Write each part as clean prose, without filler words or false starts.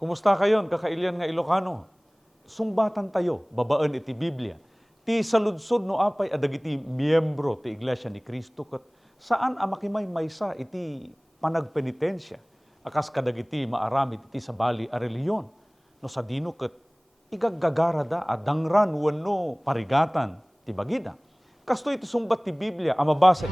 Kumusta kayon, kakailyan nga Ilocano? Sungbatan tayo, babaan iti Biblia. Ti saludsod no apay adagiti miyembro ti Iglesia ni Cristo ket saan amakimay maysa iti panagpenitensya. Akas kadagiti maaramid iti sabali a reliyon. No sa dino ket igaggagara da adangran wenno parigatan ti bagida. Kasto iti sungbat ti Biblia a mabasa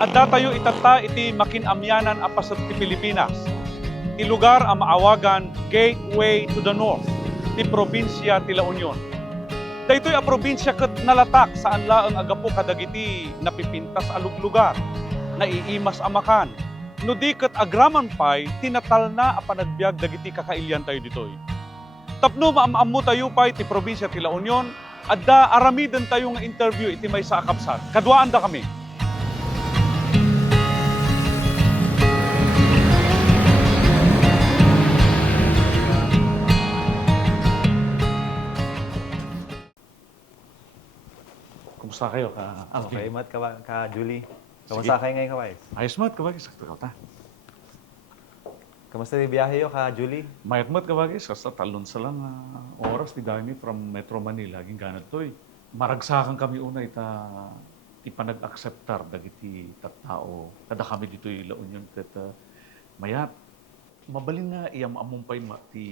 Adda tayo itata iti makinamyanan a pasat ti Pilipinas. Ti lugar a maawagan Gateway to the North, ti probinsya ti La Union. Daytoy a probinsya ket nalatak saan laeng agapo kadagiti napipintas a luglugar, naiimas amakan. No di ket agraman pay tinatal na a panagbiag dagiti kakailyan tayo ditoy. Tapno maamammo tayo pay ti probinsya ti La Union, adda aramiden tayo nga interview iti maysa a kapsat. Kadwaan da kami. Kumusta kayo ka? Okay, Mat, Julie. Kamusta kayo ngayon, kawais? Ayos mat, kabagi, sakto ka ta. Kamusta yung biyahe yo, Julie? Mayat mat, kabagi, sa talon sa lang oras, ti dami from Metro Manila, ging ganad to'y. Maragsakan kami una ti panag-akseptar dagiti tattao. Kada kami dito'y La Union, kat mayat, mabalin nga iyam amumpay ti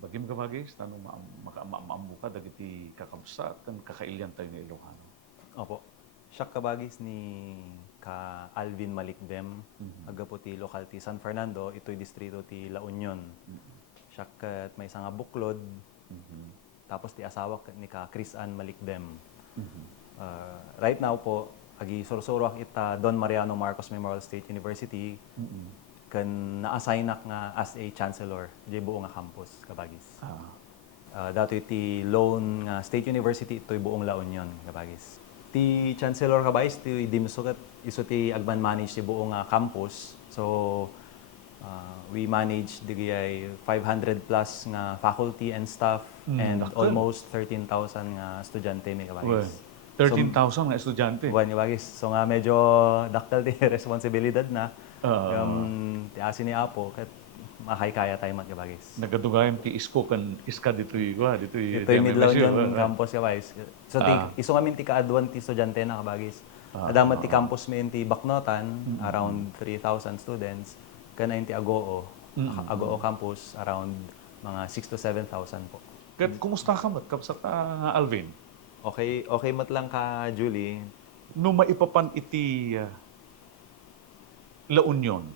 bagim kabagi, tanong maamu ka dagiti kakabsat, kan kakailyan tayo nga Ilocano. Opo. Siya kabagis ni ka Alvin Malikbem, aga po ti lokal ti San Fernando, ito'y distrito ti La Union. Siya kat may isang buklod, tapos ti asawa ni ka Chris Ann Malikbem. Right now po, agi sursuruak ita Don Mariano Marcos Memorial State University, kan na-assign nga as a chancellor di buong nga campus kabagis. Dato iti loan nga State University ito'y buong La Union kabagis. Ti chancellor kabagis ti dimsukat iso ti agban manage ti buong nga campus. So we manage digay 500 plus nga faculty and staff and almost 13,000 nga estudyante may kabagis. 13,000 nga estudyante. Buwan kabagis. So nga medyo daktal ti responsibilidad na. Ti asin ni Apo, kat makay-kaya tayo magkabagis. Nagadugayam ti isko kan iska dito'y Ito'y Midlaw yung campus kabagis. So iso kami ti kaadwan ti estudyante na kabagis. Adamat ti campus mi ti Baknotan, around 3,000 students. Kana ti Agoo, Agoo campus, around mga 6,000 to 7,000 po. Kat kumusta ka mat, kapsa ka Alvin? Okay mat lang ka, Julie. No maipapan iti La Union,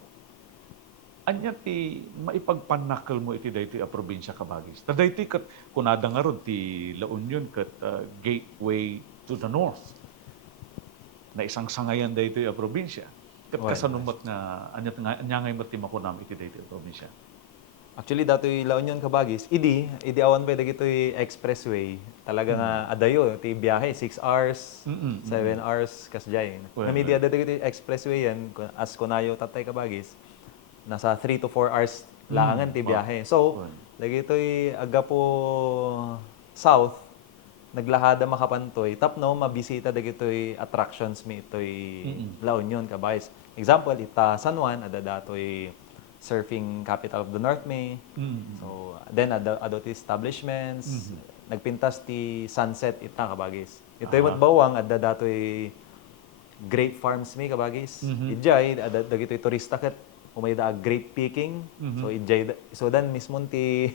anya ti maipagpanakal mo iti daytoy a probinsya kabagis. Ta daytoy kat kunada nga rod ti La Union kat Gateway to the North. Na isang sangayan daytoy a probinsya. Kat kasanumat nga anya ngay mat ti makunam iti daytoy a probinsya. Actually, dato'y La Union kabagis. Idi awan pa dagito'y expressway. Talaga nga adayo, ti biyahe, 6 hours, 7 hours, kasjay. Namidi ada dagito'y expressway yan, as kunayo tatay kabagis, nasa 3 to 4 hours laangan ti biyahe. So, dagito'y aga po south, naglahada makapantoy, tapno mabisita dagito'y attractions mi ito'y La Union kabagis. Example, ita San Juan, ada dato'y surfing capital of the North May. So, then adot establishments, nagpintas ti sunset ita kabagis. Ito'y matbawang adda dato'y grape farms mi kabagis. Ijay adda dagito'y turista ket umayda grape picking. So ijay so dan mismo ti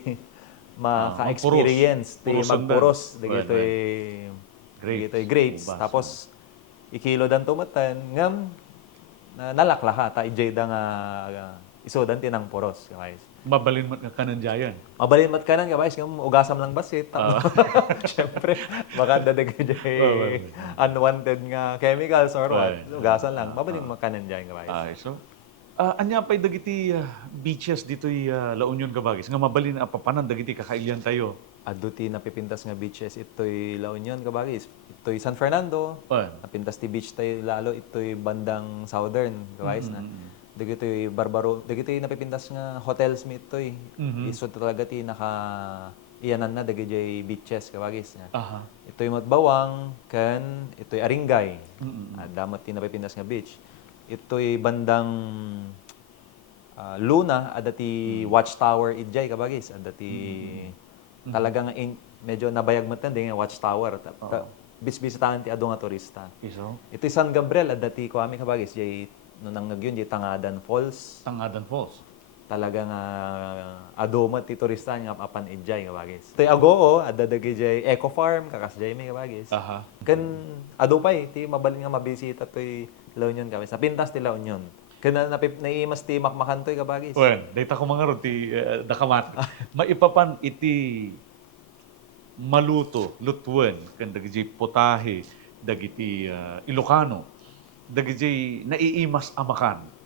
maka-experience ti magpuros dagito'y grapes. Tapos ikilo dan tumatan ngam nalaklaha ta ijay da nga isodan tinang poros, guys. Mabalin mat nga kananjayan. Mabalin mat kanan, guys. Ugasam lang basit. Siyempre, baka dadagay unwanted nga chemicals or what. Ugasan lang. Mabalin mat kanan dyan, guys. So, anya pa'y dagiti beaches dito'y La Union kabagis. Nga mabalin ang papanan dagiti kakailyan tayo. Ado ti napipintas nga beaches ito'y La Union kabagis. Ito'y San Fernando. Wen. Napintas ti beach tayo lalo ito'y bandang southern kabagis na. Dagito'y Barbaro, dagito'y napipintas nga hotels mi ito'y. Iso talaga ti naka iyanan na dagito'y beaches kabagis na. Aha. Ito'y Matbawang kan ito'y Aringay. Damat ti napipintas nga beach. Ito'y bandang Luna ada ti Watchtower idjay kabagis ada ti talagang medyo nabayag mo tan nga Watchtower bisbisitahan ti adu nga turista. Iso? Ito'y San Gabriel ada ti kuami kabagis jay no nang nagyun jay Tangadan Falls Tangadan Falls. talagang adumat ti turista nga apan idjay kabagis. Ito'y Agoo ada dagiti jay Eco Farm kakasjay mi kabagis. Aha. Kan ado pay ti mabalin nga mabisita to'y La Union kabagis. Napintas ti La Union. Kana naiimas ti makmakantoy kabagis. Wen, data ko mga ron, ti dakamat. Maipapan iti maluto, lutwen, kan dagiti potahe, dagiti Ilocano, dagiti naiimas amakan.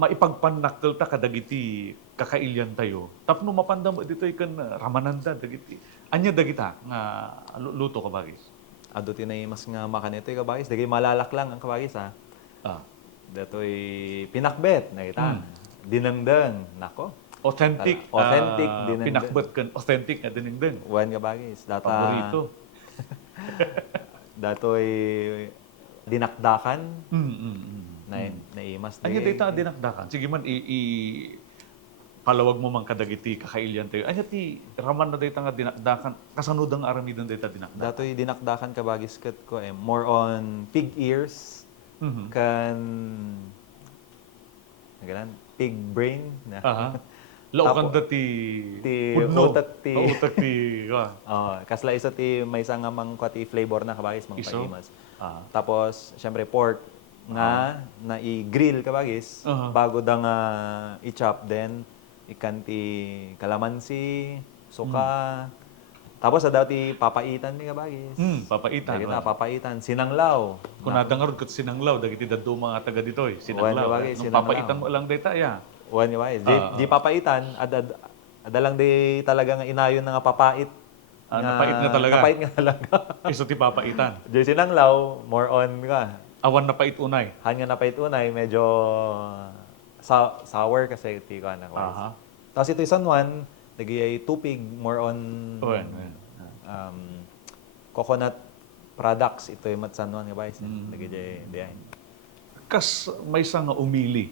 Maipagpanakkel ta kadagiti kakailyan tayo. Tapno mapandam dito kan ramananda dagiti. Anya dagita nga luto kabagis. Ado ti naiimas nga makan ito'y kabagis. Dagay malalak lang ang kabagis ha. Ah. Dato'y pinakbet, nakita. Dinengdeng, nako. Authentic. Authentic, dinengdeng. Pinakbet kan authentic na dinengdeng. Wan kabagis. Data, Paborito. dato'y dinakdakan, naiimas. Anya data dinakdakan. Sige man, palawag mo man kadagiti kakailyan tayo. Anya ti raman na data nga dinakdakan. Kasanudang aramidon data dinakdakan. Dato'y dinakdakan kabagis kat ko more on pig ears, kan pig brain na. Aha. Laukan da ti pudno. utak ti Utak ti kasla isa ti may isang mang ti flavor na kabagis mga Iso? paimas. Ah. Tapos syempre pork nga na i-grill kabagis bago da nga i-chop then ikan ti kalamansi, suka. Tapos ada ti papaitan mi kabagis. Papaitan. Nakita papaitan, sinanglaw. Kung nadangarod kat sinanglaw, dagiti daddo mga taga ditoy. Wan, Sinanglaw. bagay, Nung sinanglaw. papaitan mo lang data, ya. Wan yung di papaitan, ada lang di talaga nga inayon na nga papait. Napait nga talaga. Napait nga talaga. Iso ti papaitan. Di sinanglaw, more on nga. Awan na pait unay. Hanya napait unay, medyo sour kasi ti ko na. Aha. Tapos ito yung San Juan, lagi ay tupig, more on Wan. coconut products. Ito yung Mat San Juan, guys. Lagi di ay. Kas may isa nga umili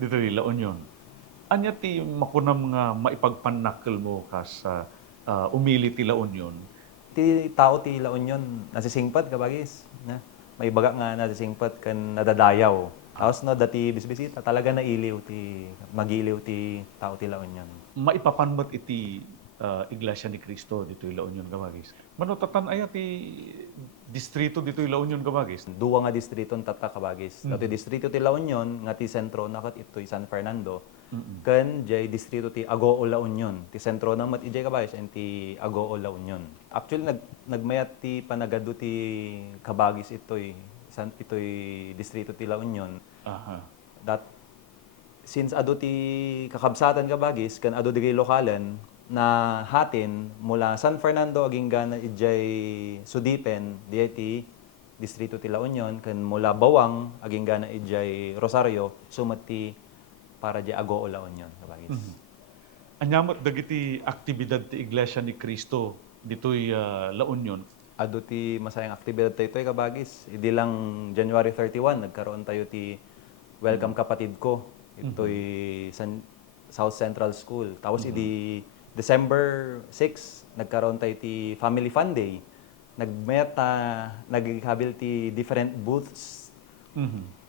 dito La Union. Anya ti makunam nga maipagpanakkel mo kas umili ti La Union. Ti tao ti La Union, nasisingpad kabagis. Na? May baga nga nasisingpad kan nadadayaw. Tapos no, dati bisbisita, talaga nailiw ti, magiliw ti tao ti La Union. Maipapanmat iti Iglesia ni Cristo dito La Union kabagis. Manutatan aya ti distrito dito La Union kabagis. Duwa nga distrito tata kabagis. Dati distrito ti La Union, nga ti sentro nakat ito'y San Fernando. Kan jay distrito ti Agoo La Union. Ti sentro na mat ijay kabagis and ti Agoo La Union. Actually nagmayat ti panagado ti kabagis ito'y distrito ti La Union. Aha. Since ado ti kakabsatan kabagis kan ado digay lokalan na hatin mula San Fernando aging gana ijay Sudipen ti distrito ti La Union kan mula Bawang aging gana ijay Rosario sumati para di Agoo La Union kabagis. Anyamot dagiti aktibidad ti Iglesia ni Cristo ditoy La Union. Ado ti masayang aktibidad tayo ito'y kabagis. Hindi lang January 31, nagkaroon tayo ti Welcome Kapatid Ko. Ito'y South Central School. Tapos idi December 6, nagkaroon tayo ti Family Fun Day. Naghabil ti different booths.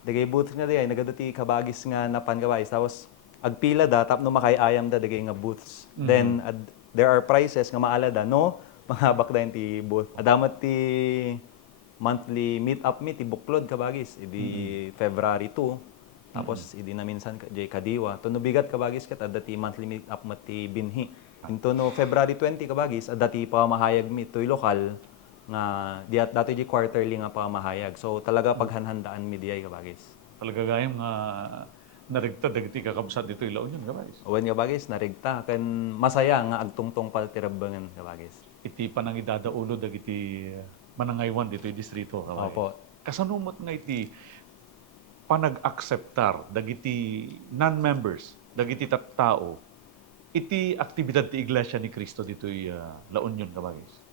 Dagay booths nga di ay nagado ti kabagis nga napan kabagis. Tapos agpila da tapno makayayam da dagay nga booths. Then there are prizes nga maala da no mahabak da ti booth. Adamat ti monthly meet-up ti buklod kabagis. Idi February 2. Tapos idi na minsan jay kadiwa. Tunubigat kabagis kat adati monthly meet-up ti binhi. Into no February 20 kabagis adati pa mahayag mi toy lokal nga dati di quarterly nga pa mahayag. So talaga paghanhandaan mi diay kabagis. Talaga gayam nga narigta dagiti kakabsat dito La Union kabagis. Uwan nga bagis, narigta. Kan masaya nga agtungtong paltirabangan nga bagis. Iti panang idadaulo dagiti manangaywan dito distrito kabagis. Opo. Kasanumot nga iti panag-akseptar dagiti non-members, dagiti tattao, iti aktibidad ti Iglesia ni Cristo dito La Union kabagis.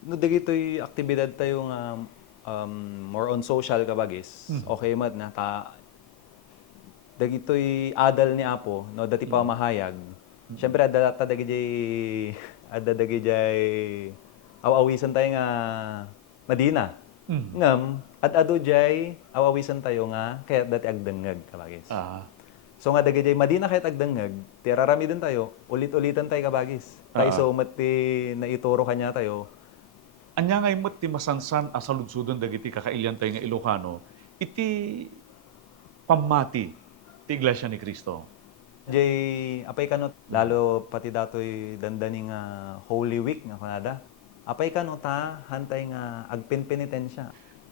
No, dagitoy aktibidad tayo nga more on social kabagis. Okay mat na dagitoy adal ni Apo no dati pa mahayag. Syempre adda dagijay awawisan tayo nga Madina. Ngam at ado jay awawisan tayo nga kaya dati agdengeg kabagis. So nga dagijay Madina kaya agdengeg, tirarami din tayo, ulit-ulitan tayo kabagis. Tayo so mati naituro kanya tayo. Anya nga imot ti masansan asaludsudon dagiti kakailyan tayo nga Ilocano, iti pamati ti Iglesia ni Cristo. Jay, apay kanot, lalo pati datoy dandaning Holy Week nga kanada. Apay kanot hantay nga agpenpenitensya.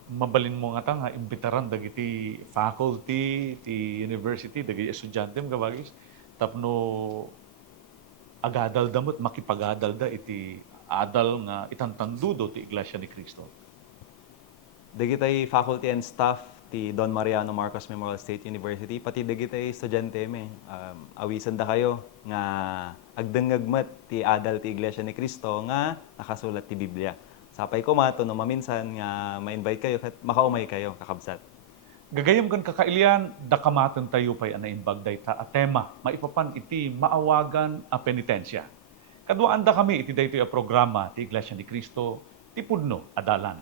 Mabalin mo nga ta nga imbitaran dagiti faculty, ti university, dagiti estudyante mga bagis, tapno agadal damot, makipagadal da iti adal nga itantandudo ti Iglesia ni Cristo. Dagitay faculty and staff ti Don Mariano Marcos Memorial State University, pati dagitay estudyante awisan da kayo nga agdengagmat ti adal ti Iglesia ni Cristo nga nakasulat ti Biblia. Sapay ko mato no maminsan nga ma-invite kayo kat makaumay kayo kakabsat. Gagayam kan kakailian, dakamatan tayo pa'y anaimbag dayta a tema, maipapan iti maawagan a penitensya. Kadwaan da kami iti daytoy a programa ti Iglesia ni Cristo, ti pudno adalan.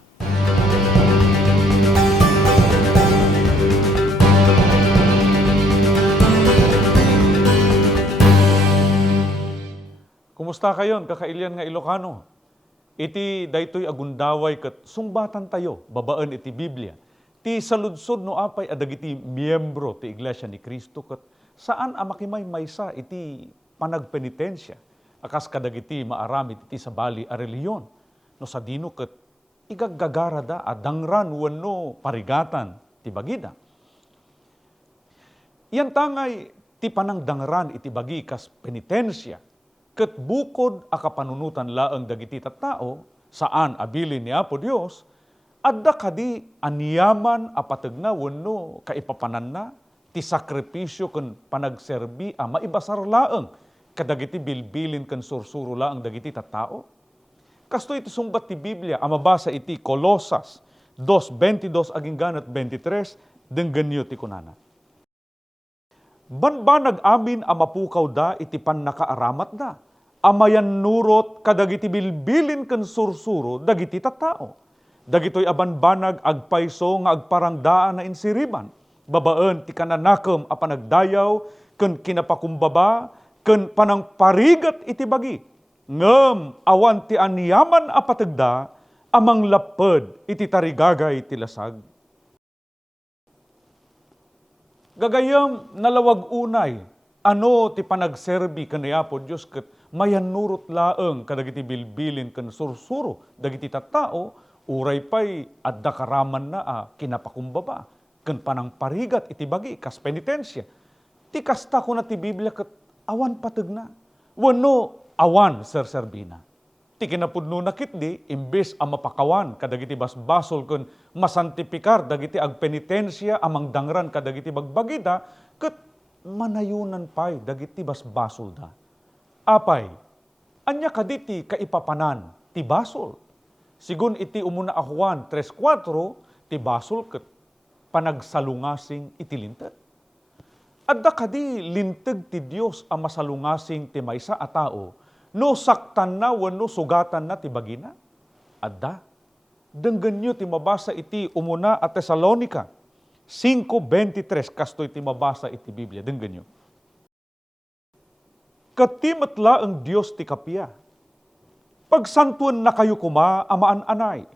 Kumusta kayon kakailian nga Ilocano? Iti daytoy agundaway ket sungbatan tayo babaan iti Biblia. Ti saludsod no apay adagiti miyembro ti Iglesia ni Cristo ket saan a makimay maysa iti panagpenitensya. Akas kadagiti maaramid iti sabali a reliyon. No sa dino ket igaggagara da adangran wenno parigatan ti bagida. Yan tangay ti panangdangran iti bagi kas penitensya. Ket bukod a kapanunutan laeng dagiti tattao saan abilin ni Apo Dios adda kadi aniyaman a pateg na wenno kaipapanan na ti sakripisyo ken panagserbi a maibasar laeng kadagiti bilbilin ken sursuro laeng dagiti tattao. Kasto iti sungbat ti Biblia a mabasa iti Colosas 2:22 aging ganat 23 denggenyo ti kunana. Banbanag amin a mapukaw da iti pannakaaramat da. Amayan nurot kadagiti bilbilin ken sursuro dagiti tattao. Dagitoy abanbanag agpayso nga agparangdaan na insiriban. Babaen ti kananakem a panagdayaw ken kinapakumbaba ken panangparigat iti bagi. Ngem awan ti anyaman a pategda amang lapped iti tarigagay ti lasag. Gagayam nalawag unay, ano ti panagserbi ken ni Apo Dios ket mayanurot laeng kadagiti bilbilin ken sursuro dagiti tattao uray pay adda karaman na kinapakumbaba ken panangparigat iti bagi kas penitensya. Ti kasta ko na ti Biblia ket awan pategna. Wenno awan serserbina. Ti kinapudno nakitdi imbes a mapakawan kadagiti basbasol ken masantipikar dagiti agpenitensya amang dangran kadagiti bagbagida ket manayunan pay dagiti basbasol da. Apay, anya kaditi kaipapanan ti basol. Sigun iti umuna a Juan 3:4 ti basol ket panagsalungasing iti linteg. Adda kadi linteg ti Dios a masalungasing ti maysa a tao no saktan na wenno sugatan na ti bagina. Adda denggenyo ti mabasa iti umuna a Tesalonica 5:23 kastoy ti mabasa iti Biblia denggenyo. Katimet laeng Dios ti kapia. Pagsantuan na kayo kuma amaan-anay.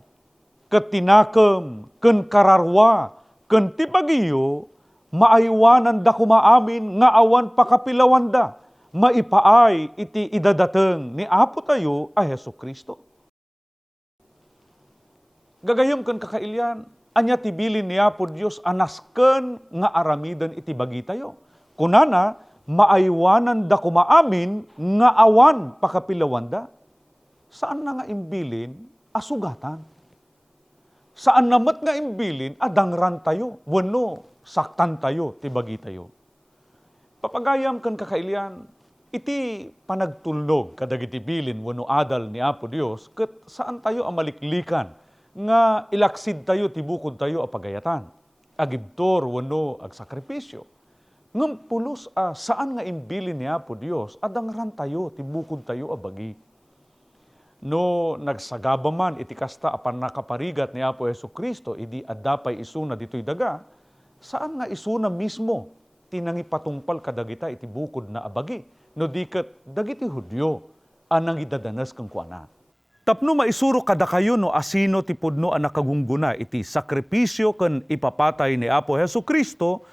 Ket tinakem ken kararwa ken ti bagiyo maaywanan da kumaamin nga awan pakapilawan da maipaay iti idadateng ni Apo tayo a Hesukristo. Gagayom ken kakailyan, anya tibilin niya po Diyos anasken nga aramidan iti bagi tayo. Kunana, maaywanan da kumaamin nga awan pakapilawan da. Saan na nga imbilin asugatan? Saan namat nga imbilin adangran tayo, wano saktan tayo, tibagi tayo. Papagayam kan kakailian, iti panagtulnog kadagiti bilin wano adal ni Apo Dios ket saan tayo amaliklikan nga ilaksid tayo tibukod tayo a pagayatan. Agibtor wano agsakripisyo. Ngem pulos saan nga imbilin ni Apo Dios adangran tayo tibukod tayo a bagi. No nagsagaba man iti kasta apan nakaparigat ni Apo Jesucristo idi addapay isuna ditoy daga, saan nga isuna mismo tinangi patungpal kadagita iti bukod na abagi. No diket dagiti Hudyo anang idadanas kang kuana. Tapno maisuro kada kayo no asino ti pudno ang nakagungguna iti sakripisyo ken ipapatay ni Apo Jesucristo,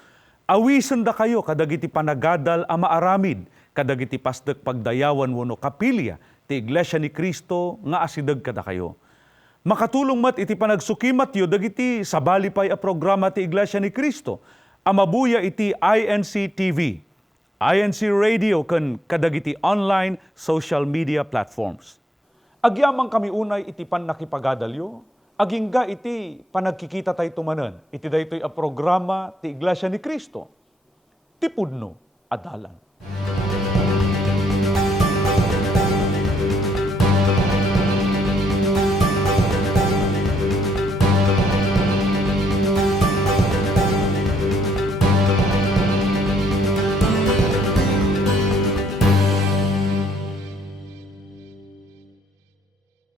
awisen da kayo kadagiti panagadal a maaramid, kadagiti pasdek pagdayawan wenno kapilya ti Iglesia ni Cristo nga asideg kada kayo. Makatulong mat iti panagsukimat yo dagiti sabali pay a programa ti Iglesia ni Cristo, amabuya iti INC TV, INC Radio ken kadagiti online social media platforms. Agyamang kami unay iti pannakipagadalyo, agingga iti panagkikita tayo tumanen, iti daytoy a programa ti Iglesia ni Cristo. Ti pudno adalan.